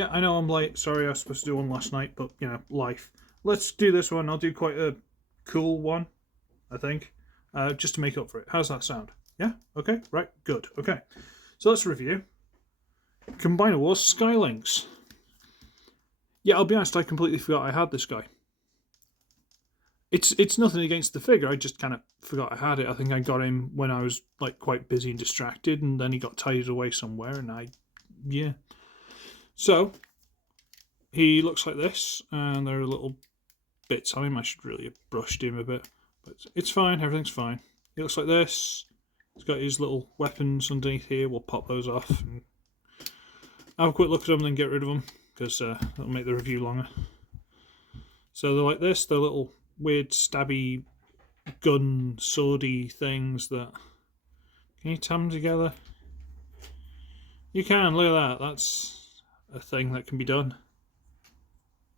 Yeah, I know I'm late. Sorry, I was supposed to do one last night, but, you know, life. Let's do this one. I'll do quite a cool one, I think, just to make up for it. How's that sound? Yeah? Okay, right, good. Okay, so let's review Combiner Wars Skylynx. Yeah, I'll be honest, I completely forgot I had this guy. It's nothing against the figure, I just kind of forgot I had it. I think I got him when I was like quite busy and distracted, and then he got tied away somewhere, and yeah. So, he looks like this, and there are little bits on him. I should really have brushed him a bit, but it's fine, everything's fine. He looks like this. He's got his little weapons underneath here. We'll pop those off and have a quick look at them and then get rid of them, because that'll make the review longer. So they're like this. They're little weird stabby gun swordy things that... Can you tam them together? You can, look at that. That's a thing that can be done.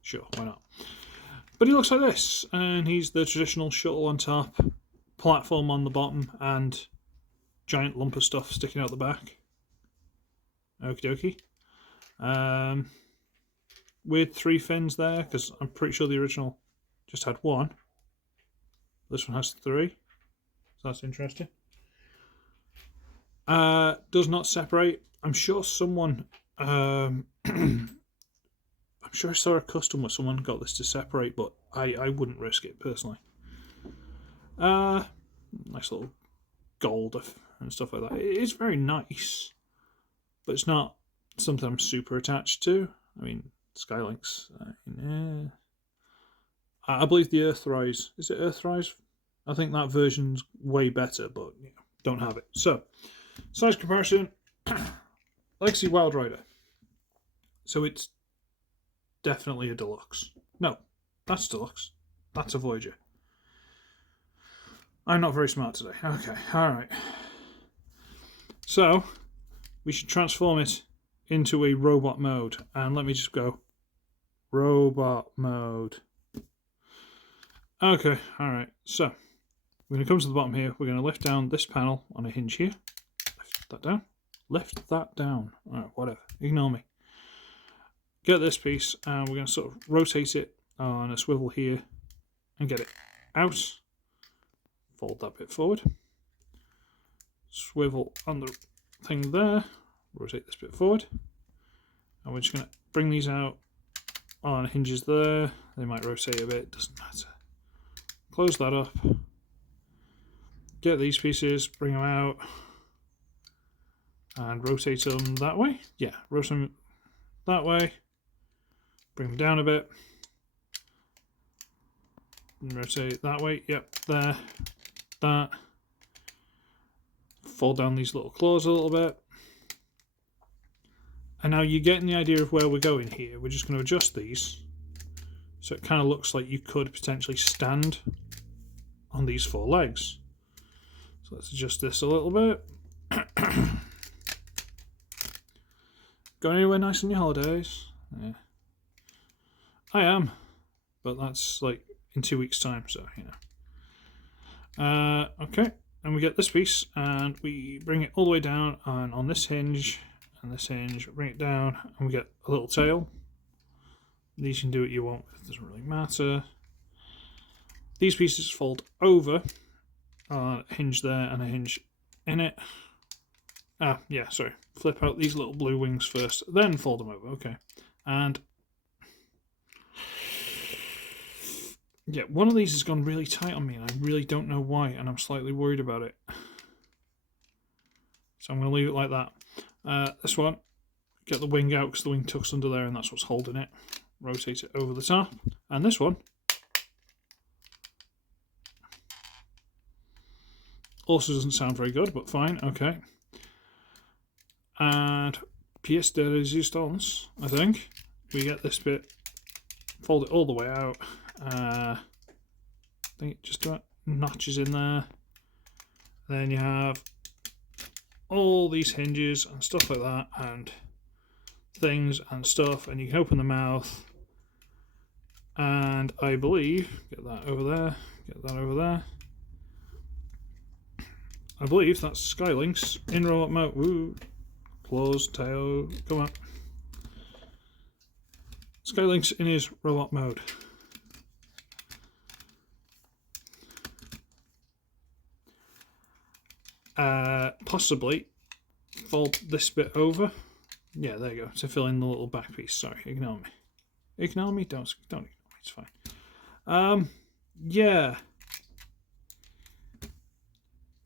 Sure, why not? But he looks like this, and he's the traditional shuttle on top, platform on the bottom, and giant lump of stuff sticking out the back. Okie dokie. Weird 3 fins there, because I'm pretty sure the original just had 1. This one has 3, so that's interesting. Does not separate. I'm sure someone... I'm sure I saw a custom where someone got this to separate, but I wouldn't risk it personally. Nice little gold and stuff like that. It is very nice, but it's not something I'm super attached to. I mean, Skylynx. I believe the Earthrise. Is it Earthrise? I think that version's way better, but you know, don't have it. So, size comparison. Legacy Wild Rider. So it's definitely a deluxe. No, that's deluxe. That's a Voyager. I'm not very smart today. Okay, alright. So, we should transform it into a robot mode. And let me just go. Robot mode. Okay, alright. So, we're going to come to the bottom here. We're going to lift down this panel on a hinge here. Lift that down. Lift that down. Alright, whatever. Ignore me. Get this piece, and we're going to sort of rotate it on a swivel here and get it out. Fold that bit forward. Swivel on the thing there. Rotate this bit forward. And we're just going to bring these out on hinges there. They might rotate a bit, doesn't matter. Close that up. Get these pieces, bring them out, and rotate them that way. Yeah, rotate them that way. Bring them down a bit. And rotate that way. Yep, there. That. Fold down these little claws a little bit. And now you're getting the idea of where we're going here. We're just going to adjust these. So it kind of looks like you could potentially stand on these 4 legs. So let's adjust this a little bit. Going anywhere nice on your holidays? Yeah. I am, but that's like in 2 weeks' time, so you know. Okay, and we get this piece, and we bring it all the way down, and on this hinge and this hinge, bring it down, and we get a little tail. These you can do what you want with, it doesn't really matter. These pieces fold over, a hinge there and a hinge in it. Yeah, sorry. Flip out these little blue wings first, then fold them over. Okay, and yeah, one of these has gone really tight on me, and I really don't know why, and I'm slightly worried about it. So I'm going to leave it like that. This one, get the wing out because the wing tucks under there, and that's what's holding it. Rotate it over the top. And this one also doesn't sound very good, but fine, okay. And pièce de résistance, I think. We get this bit, fold it all the way out. I think it just about notches in there. Then you have all these hinges and stuff like that, and things and stuff, and you can open the mouth. And I believe, get that over there, get that over there. I believe that's Skylynx in robot mode. Woo. Claws, tail, come on. Skylynx in his robot mode. Possibly fold this bit over. Yeah, there you go, to fill in the little back piece. Sorry, ignore me. Ignore me? Don't ignore me, it's fine. Yeah.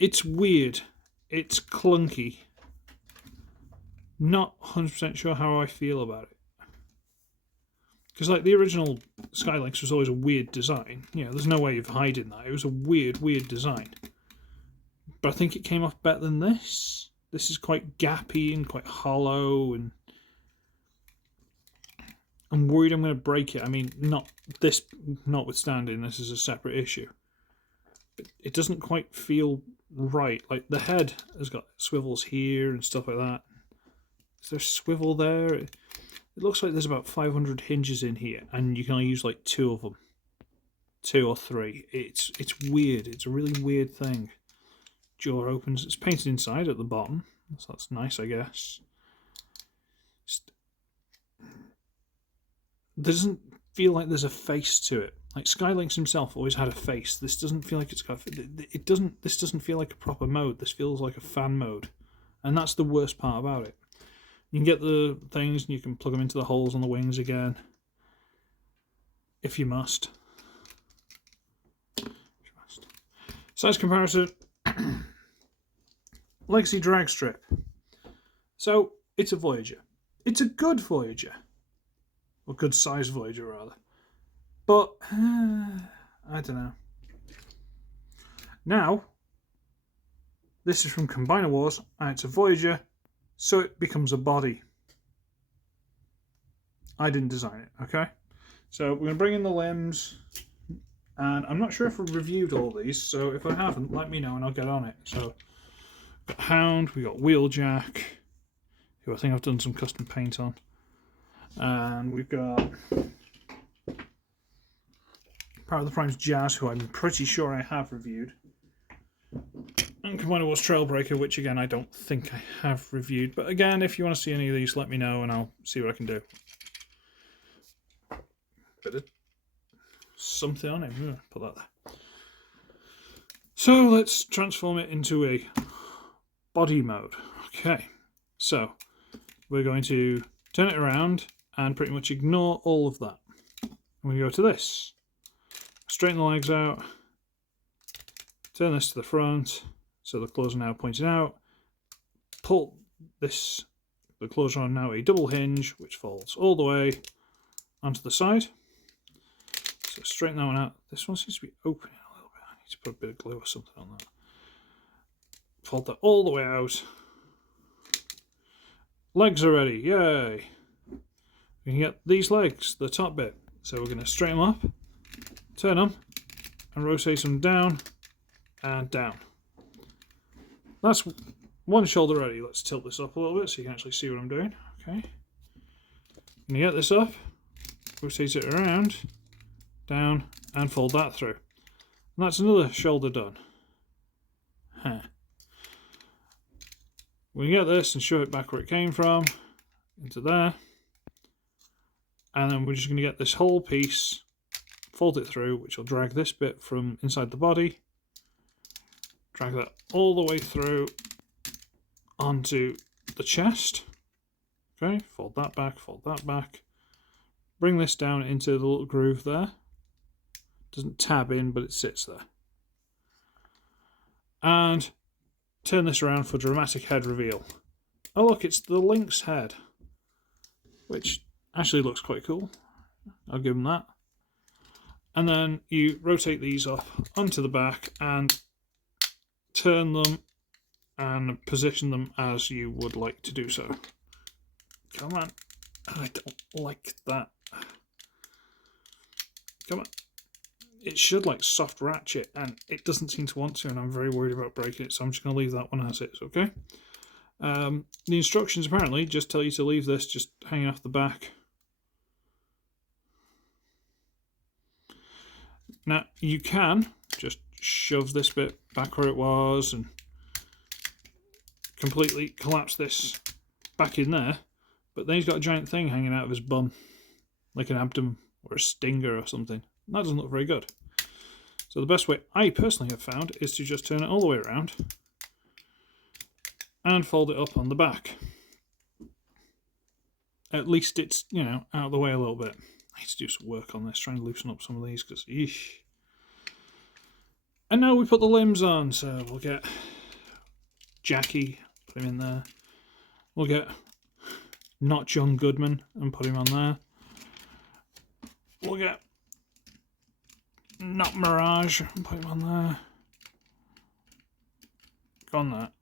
It's weird. It's clunky. Not 100% sure how I feel about it. Because, like, the original Skylynx was always a weird design. You know, there's no way of hiding that. It was a weird, weird design. But I think it came off better than this. This is quite gappy and quite hollow, and I'm worried I'm going to break it. I mean, not this, notwithstanding, this is a separate issue. But it doesn't quite feel right. Like, the head has got swivels here and stuff like that. Is there a swivel there? It looks like there's about 500 hinges in here, and you can only use like 2 of them. 2 or 3. It's weird. It's a really weird thing. Jaw opens. It's painted inside at the bottom, so that's nice, I guess. There doesn't feel like there's a face to it. Like Skylynx himself always had a face. This doesn't feel like it's got. This doesn't feel like a proper mode. This feels like a fan mode, and that's the worst part about it. You can get the things, and you can plug them into the holes on the wings again, if you must. Size comparison. Legacy drag strip. So it's a Voyager. It's a good Voyager, or good size Voyager rather. But I don't know. Now this is from Combiner Wars, and it's a Voyager, so it becomes a body. I didn't design it. Okay, so we're going to bring in the limbs. And I'm not sure if I've reviewed all these, so if I haven't, let me know and I'll get on it. So, we've got Hound, we've got Wheeljack, who I think I've done some custom paint on. And we've got Power of the Prime's Jazz, who I'm pretty sure I have reviewed. And Combiner Wars Trailbreaker, which again I don't think I have reviewed. But again, if you want to see any of these, let me know and I'll see what I can do. Something on it. I'm gonna put that there. So let's transform it into a body mode. Okay, so we're going to turn it around and pretty much ignore all of that. And we go to this. Straighten the legs out. Turn this to the front, so the claws are now pointed out. Pull this. The claws are now a double hinge, which folds all the way onto the side. So straighten that one out. This one seems to be opening a little bit. I need to put a bit of glue or something on that. Fold that all the way out. Legs are ready. Yay! We can get these legs, the top bit. So we're going to straighten them up, turn them, and rotate them down and down. That's one shoulder ready. Let's tilt this up a little bit so you can actually see what I'm doing. Okay. I'm going to get this up, rotate it around, down, and fold that through. And that's another shoulder done. Huh. We can get this and shove it back where it came from, into there. And then we're just going to get this whole piece, fold it through, which will drag this bit from inside the body. Drag that all the way through onto the chest. Okay, fold that back, fold that back. Bring this down into the little groove there. Doesn't tab in, but it sits there. And turn this around for dramatic head reveal. Oh look, it's the Lynx head, which actually looks quite cool. I'll give them that. And then you rotate these up onto the back and turn them and position them as you would like to do so. Come on. I don't like that. Come on. It should like soft ratchet, and it doesn't seem to want to, and I'm very worried about breaking it, so I'm just going to leave that one as is, okay? The instructions apparently just tell you to leave this just hanging off the back. Now, you can just shove this bit back where it was and completely collapse this back in there, but then he's got a giant thing hanging out of his bum. like an abdomen or a stinger or something. That doesn't look very good. So the best way I personally have found is to just turn it all the way around and fold it up on the back. At least it's, you know, out of the way a little bit. I need to do some work on this, try and loosen up some of these, because eesh. And now we put the limbs on, so we'll get Jackie, put him in there. We'll get not John Goodman and put him on there. We'll get not Mirage and put him on there. Go on that.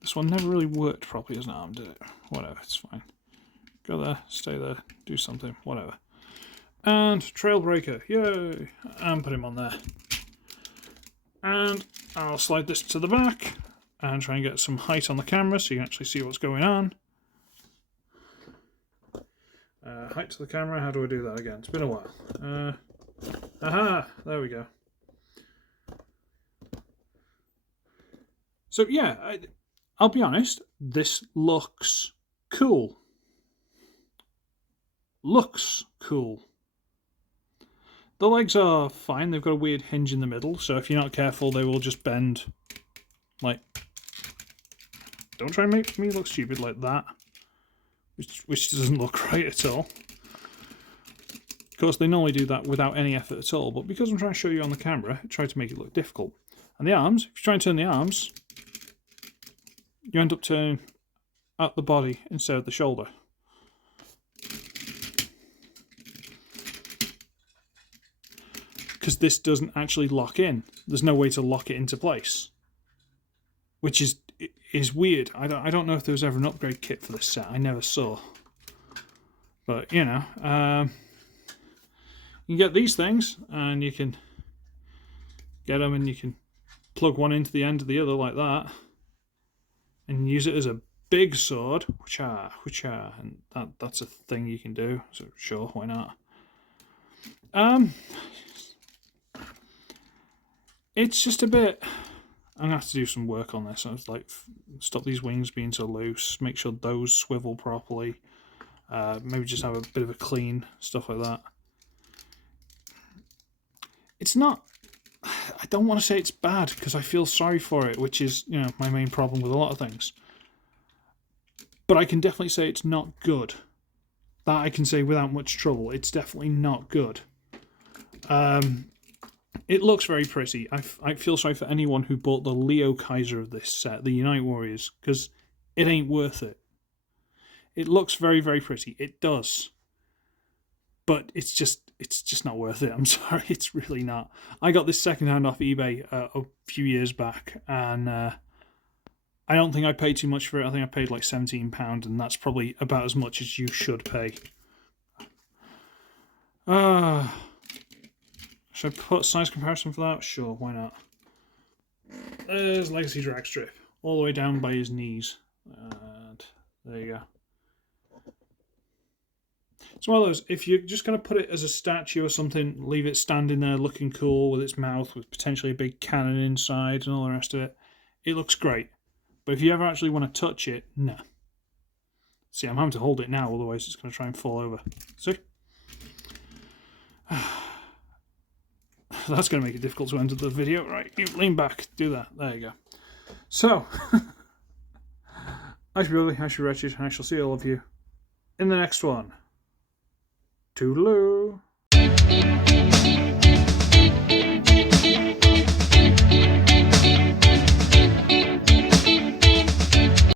This one never really worked properly as an arm, did it? Whatever, it's fine. Go there, stay there, do something, whatever. And Trailbreaker, yay! And put him on there. And I'll slide this to the back and try and get some height on the camera so you can actually see what's going on. Height to the camera, how do I do that again? It's been a while. Aha, there we go. So yeah, I'll be honest, this looks cool. Looks cool. The legs are fine, they've got a weird hinge in the middle, so if you're not careful they will just bend like... Don't try and make me look stupid like that, which doesn't look right at all. Of course they normally do that without any effort at all, but because I'm trying to show you on the camera, I try to make it look difficult. And the arms, if you try and turn the arms, you end up turning at the body instead of the shoulder. Because this doesn't actually lock in. There's no way to lock it into place, which is weird. I don't know if there was ever an upgrade kit for this set. I never saw. But you know, you can get these things, and you can get them, and you can plug one into the end of the other like that, and use it as a big sword. And that's a thing you can do. So sure, why not? It's just a bit... I'm going to have to do some work on this. I was like, stop these wings being so loose, make sure those swivel properly, maybe just have a bit of a clean, stuff like that. It's not... I don't want to say it's bad, because I feel sorry for it, which is, you know, my main problem with a lot of things. But I can definitely say it's not good. That I can say without much trouble. It's definitely not good. It looks very pretty. I feel sorry for anyone who bought the Leo Kaiser of this set, the Unite Warriors, because it ain't worth it. It looks very, very pretty. It does. But it's just not worth it. I'm sorry, it's really not. I got this secondhand off eBay a few years back, and I don't think I paid too much for it. I think I paid like £17, and that's probably about as much as you should pay. Should I put size comparison for that? Sure, why not? There's Legacy drag strip, all the way down by his knees. And there you go. It's one of those, if you're just going to put it as a statue or something, leave it standing there looking cool with its mouth with potentially a big cannon inside and all the rest of it, it looks great. But if you ever actually want to touch it, no. See, I'm having to hold it now, otherwise it's going to try and fall over. See? That's going to make it difficult to enter the video. Right, you lean back, do that. There you go. So, I should be ugly, I should be wretched, and I shall see all of you in the next one. Toodaloo!